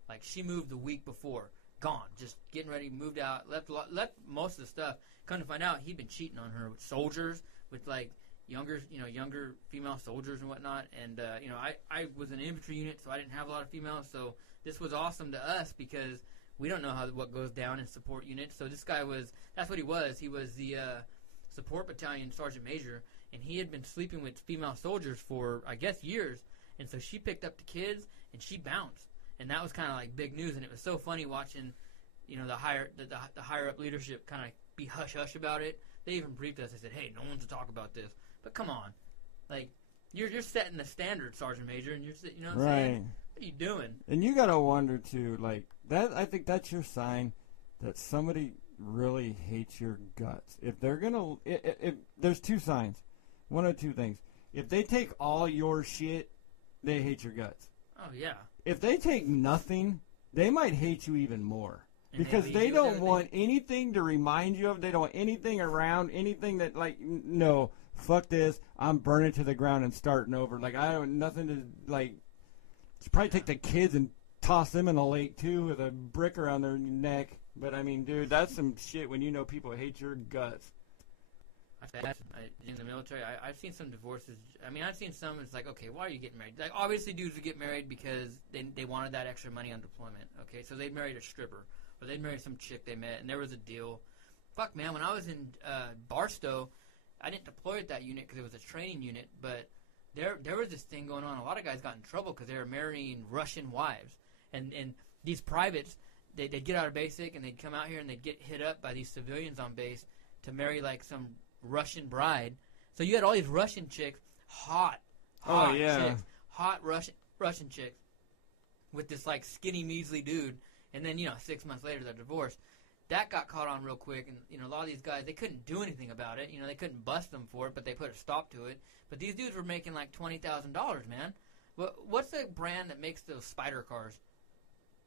Like, she moved the week before. Gone. Just getting ready, moved out, left most of the stuff. Come to find out, he'd been cheating on her with soldiers, with like younger female soldiers and whatnot. And I was in an infantry unit, so I didn't have a lot of females. So this was awesome to us because we don't know what goes down in support units. So this guy that's what he was. He was the support battalion sergeant major, and he had been sleeping with female soldiers for, I guess, years. And so she picked up the kids and she bounced. And that was kind of like big news, and it was so funny watching, the higher up leadership kind of be hush hush about it. They even briefed us. They said, "Hey, no one's to talk about this." But come on, like you're setting the standard, Sergeant Major, and what I'm saying? What are you doing? And you gotta wonder too, like that. I think that's your sign that somebody really hates your guts. If they're gonna, if there's two signs, one of two things. If they take all your shit, they hate your guts. Oh yeah. If they take nothing, they might hate you even more. And because they don't want anything to remind you of. They don't want anything around, anything that, like, no, fuck this. I'm burning to the ground and starting over. Like, I don't, nothing to, like, probably take the kids and toss them in the lake, too, with a brick around their neck. But, I mean, dude, that's some shit when you know people hate your guts. In the military, I've seen some divorces. I mean, I've seen some. It's like, okay, why are you getting married? Like, obviously, dudes would get married because they wanted that extra money on deployment. Okay, so they married a stripper, or they'd marry some chick they met, and there was a deal. Fuck, man, when I was in Barstow, I didn't deploy at that unit because it was a training unit, but there was this thing going on. A lot of guys got in trouble because they were marrying Russian wives, and these privates, they'd get out of basic and they'd come out here and they'd get hit up by these civilians on base to marry like some Russian bride. So you had all these Russian chicks, hot chicks, hot Russian chicks, with this like skinny measly dude, and then 6 months later they're divorced. That got caught on real quick, and a lot of these guys, they couldn't do anything about it. They couldn't bust them for it, but they put a stop to it. But these dudes were making like $20,000, man. What's the brand that makes those Spider cars?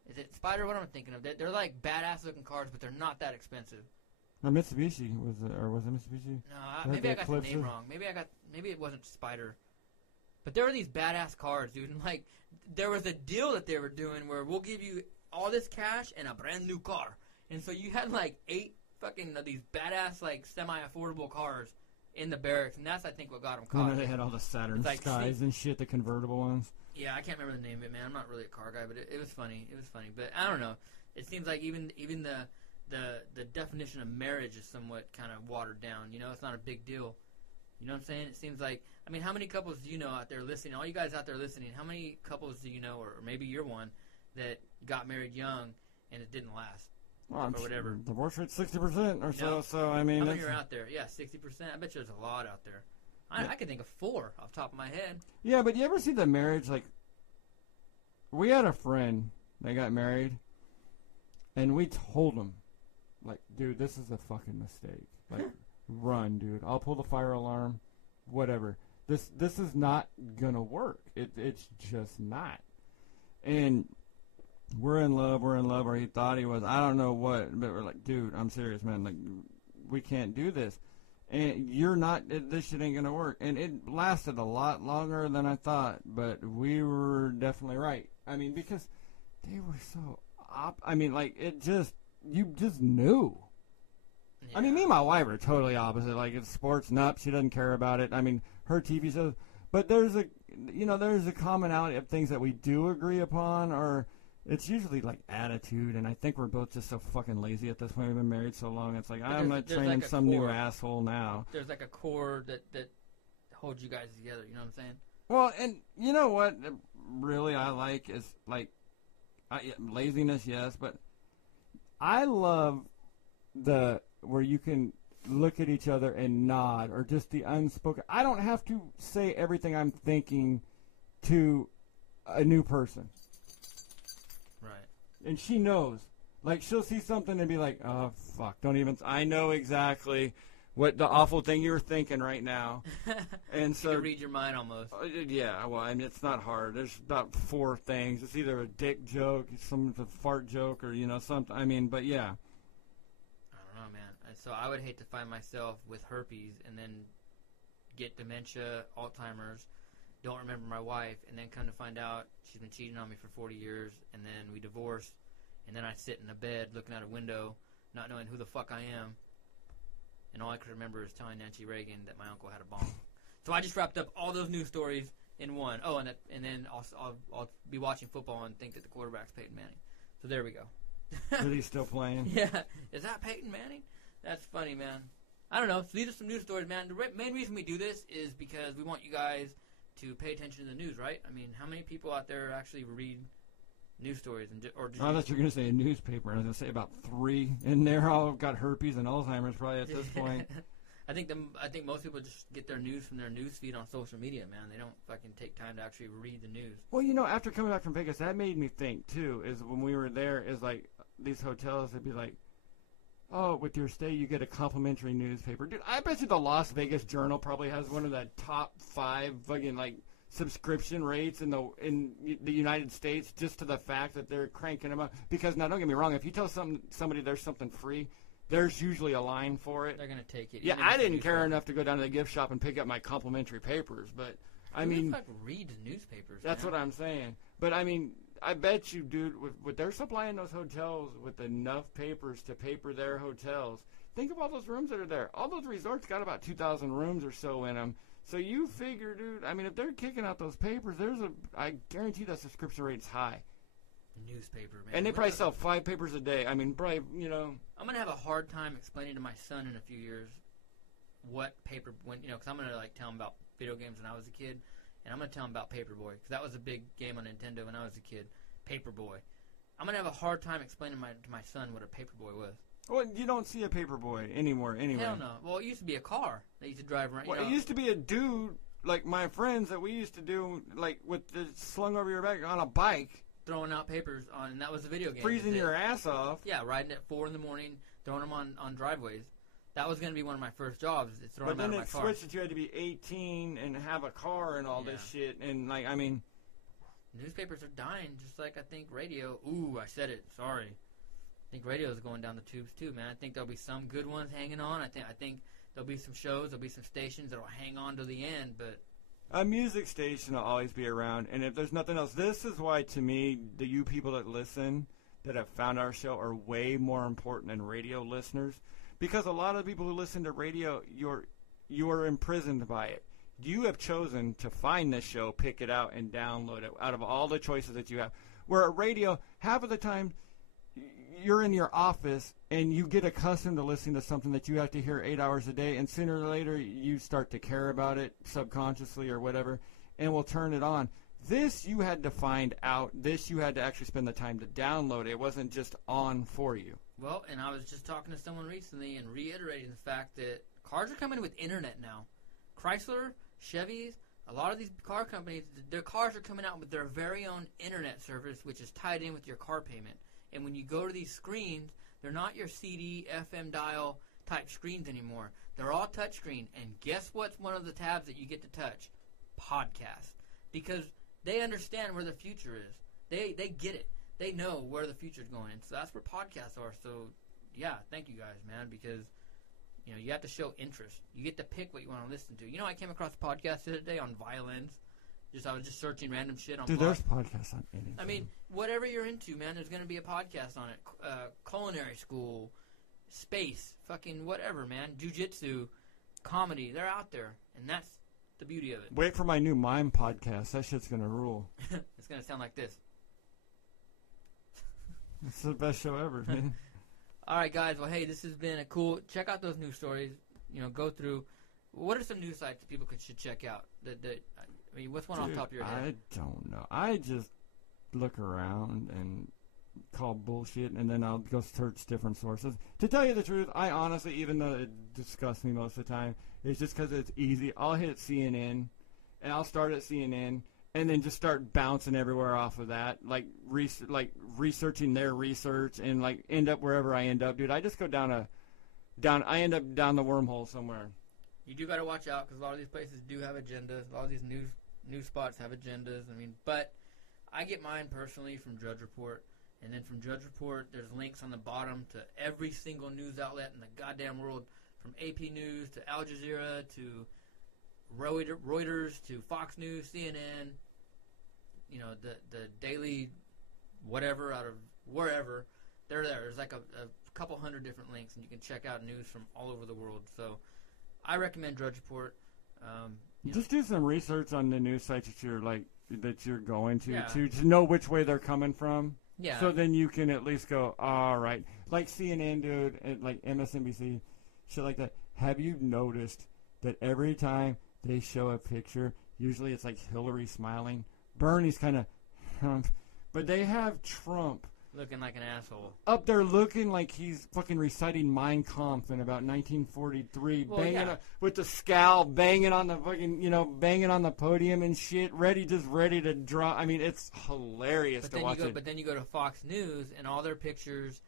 Is it Spider? What am I thinking of? They're like badass looking cars, but they're not that expensive. No, Mitsubishi was it Mitsubishi? No, maybe I got the name wrong. Maybe it wasn't Spider. But there were these badass cars, dude. And, like, there was a deal that they were doing where we'll give you all this cash and a brand new car. And so you had, like, 8 fucking these badass, like, semi-affordable cars in the barracks. And that's, I think, what got them caught. You know, they had all the Saturn like, Skies and shit, the convertible ones. Yeah, I can't remember the name of it, man. I'm not really a car guy, but it was funny. It was funny. But I don't know. It seems like even the definition of marriage is somewhat kind of watered down. You know, it's not a big deal. You know what I'm saying? It seems like, I mean, how many couples do you know out there listening? All you guys out there listening, how many couples do you know, or maybe you're one, that got married young and it didn't last? Well, or whatever. Divorce rate's 60% or so. No. So I mean, how many are out there? Yeah, 60%. I bet you there's a lot out there. I can think of 4 off the top of my head. Yeah, but you ever see the marriage, like, we had a friend that got married, and we told him, like, dude, this is a fucking mistake. Like, run, dude. I'll pull the fire alarm, whatever. This is not gonna work. It's just not. And we're in love, or he thought he was. I don't know what, but we're like, dude, I'm serious, man. Like, we can't do this. And you're not, this shit ain't gonna work. And it lasted a lot longer than I thought, but we were definitely right. I mean, because they were so I mean, like, you just knew. Yeah. I mean, me and my wife are totally opposite. Like, it's sports nuts. She doesn't care about it. I mean, her TV shows. But there's a commonality of things that we do agree upon, or it's usually, like, attitude. And I think we're both just so fucking lazy at this point. We've been married so long. It's like, I'm not training like some new asshole now. There's, like, a core that holds you guys together. You know what I'm saying? Well, and you know what really I like is, like, laziness, yes, but I love where you can look at each other and nod, or just the unspoken. I don't have to say everything I'm thinking to a new person. Right. And she knows. Like, she'll see something and be like, oh, fuck, don't even, I know exactly what the awful thing you're thinking right now. And so, you can read your mind almost. Yeah, well, I mean, it's not hard. There's about 4 things. It's either a dick joke, some fart joke, or, you know, something. I mean, but yeah. I don't know, man. So I would hate to find myself with herpes and then get dementia, Alzheimer's, don't remember my wife, and then come to find out she's been cheating on me for 40 years, and then we divorce, and then I sit in a bed looking out a window, not knowing who the fuck I am. And all I could remember is telling Nancy Reagan that my uncle had a bomb. So I just wrapped up all those news stories in one. Oh, and then I'll be watching football and think that the quarterback's Peyton Manning. So there we go. Is he still playing? Yeah. Is that Peyton Manning? That's funny, man. I don't know. So these are some news stories, man. The main reason we do this is because we want you guys to pay attention to the news, right? I mean, how many people out there actually read news stories? I thought you were going to say a newspaper. I was going to say about 3 in there. All got herpes and Alzheimer's probably at this point. I think most people just get their news from their news feed on social media, man. They don't fucking take time to actually read the news. Well, you know, after coming back from Vegas, that made me think, too, is when we were there, is like these hotels, they'd be like, oh, with your stay, you get a complimentary newspaper. Dude, I bet you the Las Vegas Journal probably has one of the top 5 fucking, like, subscription rates in the United States, just to the fact that they're cranking them up. Because, now, don't get me wrong, if you tell somebody there's something free, there's usually a line for it. They're going to take it. Yeah, I didn't care enough to go down to the gift shop and pick up my complimentary papers, but, I mean... Who the fuck reads newspapers, That's what I'm saying. But, I mean, I bet you, dude, with their supplying those hotels with enough papers to paper their hotels, think of all those rooms that are there. All those resorts got about 2,000 rooms or so in them. So you figure, dude, I mean, if they're kicking out those papers, I guarantee that subscription rate's high. Newspaper, man. And they probably sell 5 papers a day. I mean, probably, you know. I'm going to have a hard time explaining to my son in a few years what paper, because I'm going to, like, tell him about video games when I was a kid, and I'm going to tell him about Paperboy, because that was a big game on Nintendo when I was a kid, Paperboy. I'm going to have a hard time explaining to my son what a Paperboy was. Well, you don't see a Paperboy anymore anyway. Hell no. Well, it used to be a car that used to drive around. Well, it used to be a dude, like my friends that we used to do, like, with the slung over your back on a bike. Throwing out papers on, and that was a video game. Freezing your ass off. Yeah, riding at 4 in the morning, throwing them on driveways. That was going to be one of my first jobs. Is throwing them out of my car. But then it switched that you had to be 18 and have a car and all this shit. And, like, I mean... Newspapers are dying, just like I think radio. Ooh, I said it. Sorry. I think radio is going down the tubes, too, man. I think there'll be some good ones hanging on. I think there'll be some shows, there'll be some stations that'll hang on to the end, but A music station will always be around, and if there's nothing else, this is why, to me, you people that listen, that have found our show, are way more important than radio listeners, because a lot of the people who listen to radio, you're imprisoned by it. You have chosen to find this show, pick it out, and download it out of all the choices that you have. Where at radio, half of the time, you're in your office and you get accustomed to listening to something that you have to hear 8 hours a day, and sooner or later you start to care about it subconsciously or whatever, and will turn it on. This you had to find out. This you had to actually spend the time to download it. It wasn't just on for you. Well, and I was just talking to someone recently and reiterating the fact that cars are coming with internet now. Chrysler, Chevys, a lot of these car companies, their cars are coming out with their very own internet service, which is tied in with your car payment. And when you go to these screens, they're not your CD, FM dial type screens anymore. They're all touchscreen. And guess what's one of the tabs that you get to touch? Podcast. Because they understand where the future is. They get it. They know where the future's going. And so that's where podcasts are. So, yeah, thank you guys, man, because, you know, you have to show interest. You get to pick what you want to listen to. You know, I came across a podcast the other day on violins. I was just searching random shit on. Dude, there's podcasts on anything. I mean, whatever you're into, man, there's going to be a podcast on it. Culinary school, space, fucking whatever, man. Jiu-jitsu, comedy, they're out there. And that's the beauty of it. Wait for my new mime podcast. That shit's going to rule. It's going to sound like this. It's the best show ever, man. All right, guys. Well, hey, this has been a cool. Check out those news stories. You know, go through. What are some news sites that people should check out? I mean, what's one off the top of your head? I don't know. I just look around and call bullshit, and then I'll go search different sources. To tell you the truth, I honestly, even though it disgusts me most of the time, it's just because it's easy. I'll hit CNN, and I'll start at CNN, and then just start bouncing everywhere off of that, like researching their research, and like end up wherever I end up, dude. I just go I end up down the wormhole somewhere. You do got to watch out because a lot of these places do have agendas. A lot of these news spots have agendas. I mean, but I get mine personally from Drudge Report. And then from Drudge Report, there's links on the bottom to every single news outlet in the goddamn world, from AP News to Al Jazeera to Reuters to Fox News, CNN, you know, the Daily whatever out of wherever. They're there. There's like a couple hundred different links, and you can check out news from all over the world. So I recommend Drudge Report. Just do some research on the news sites that you're going to Yeah. to know which way they're coming from. Yeah. So then you can at least go, all right. Like CNN, dude, and like MSNBC, shit like that. Have you noticed that every time they show a picture, usually it's like Hillary smiling, Bernie's kind of, but they have Trump looking like an asshole up there looking like he's fucking reciting Mein Kampf in about 1943, with the scowl, banging on the fucking, banging on the podium and shit, ready to draw. I mean, it's hilarious to watch it. But then you go to Fox News, and all their pictures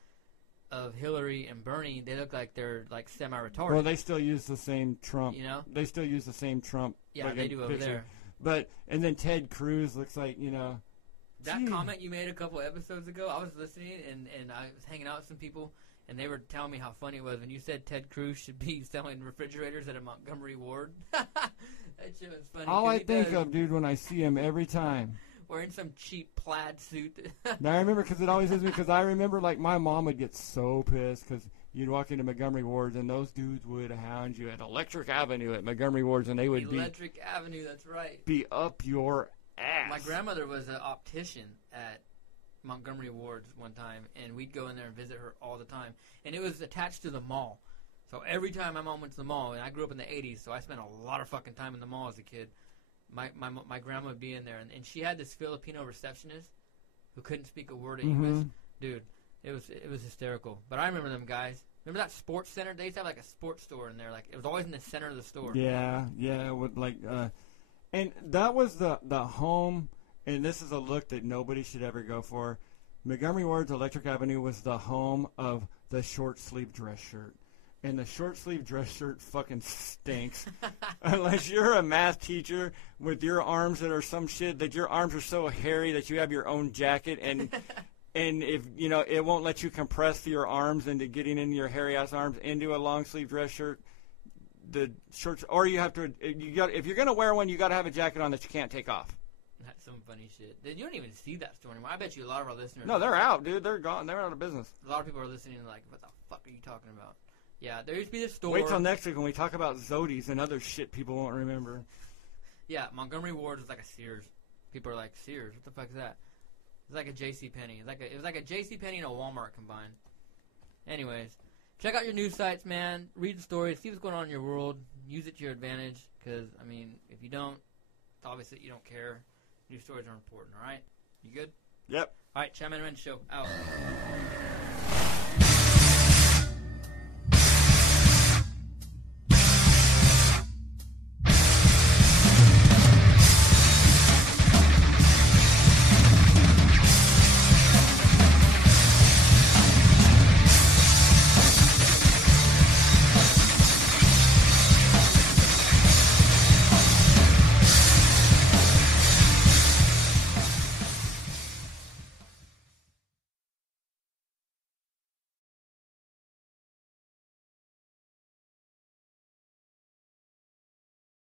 of Hillary and Bernie, they look like they're like semi-retarded. Well, they still use the same Trump. They still use the same Trump. Yeah, they do over picture. there. And then Ted Cruz looks like, That comment you made a couple episodes ago, I was listening, and I was hanging out with some people, and they were telling me how funny it was when you said Ted Cruz should be selling refrigerators at a Montgomery Ward. That shit was funny. All I think of, dude, when I see him every time. Wearing some cheap plaid suit. Now, I remember, because it always is me, because I remember, like, my mom would get so pissed, because you'd walk into Montgomery Wards, and those dudes would hound you at Electric Avenue at Montgomery Wards, and they would Electric Avenue, that's right. Be up your ass. My grandmother was an optician at Montgomery Wards one time, and we'd go in there and visit her all the time. And it was attached to the mall. So every time my mom went to the mall, and I grew up in the 80s, so I spent a lot of fucking time in the mall as a kid, my grandma would be in there. And she had this Filipino receptionist who couldn't speak a word of English. Dude, it was hysterical. But I remember them guys. Remember that sports center? They used to have like a sports store in there. Like, it was always in the center of the store. Yeah, with like... And that was the home, and this is a look that nobody should ever go for. Montgomery Ward's Electric Avenue was the home of the short-sleeve dress shirt. And the short-sleeve dress shirt fucking stinks. Unless you're a math teacher with your arms that are some shit, that your arms are so hairy that you have your own jacket, and if, it won't let you compress your arms into getting into your hairy-ass arms into a long-sleeve dress shirt. the shorts, or you have to. If you're gonna wear one, you got to have a jacket on that you can't take off. That's some funny shit. Dude, you don't even see that store anymore. I bet you a lot of our listeners. No, they're out, dude. They're gone. They're out of business. A lot of people are listening and like, what the fuck are you talking about? Yeah, there used to be this store. Wait till next week when we talk about Zodies and other shit people won't remember. Yeah, Montgomery Ward was like a Sears. People are like, Sears? What the fuck is that? It's like a JCPenney. It was like a JCPenney and a Walmart combined. Anyways, check out your news sites, man. Read the stories. See what's going on in your world. Use it to your advantage. Because, I mean, if you don't, it's obvious that you don't care. News stories are important, all right? You good? Yep. All right, Chadman Show. Out.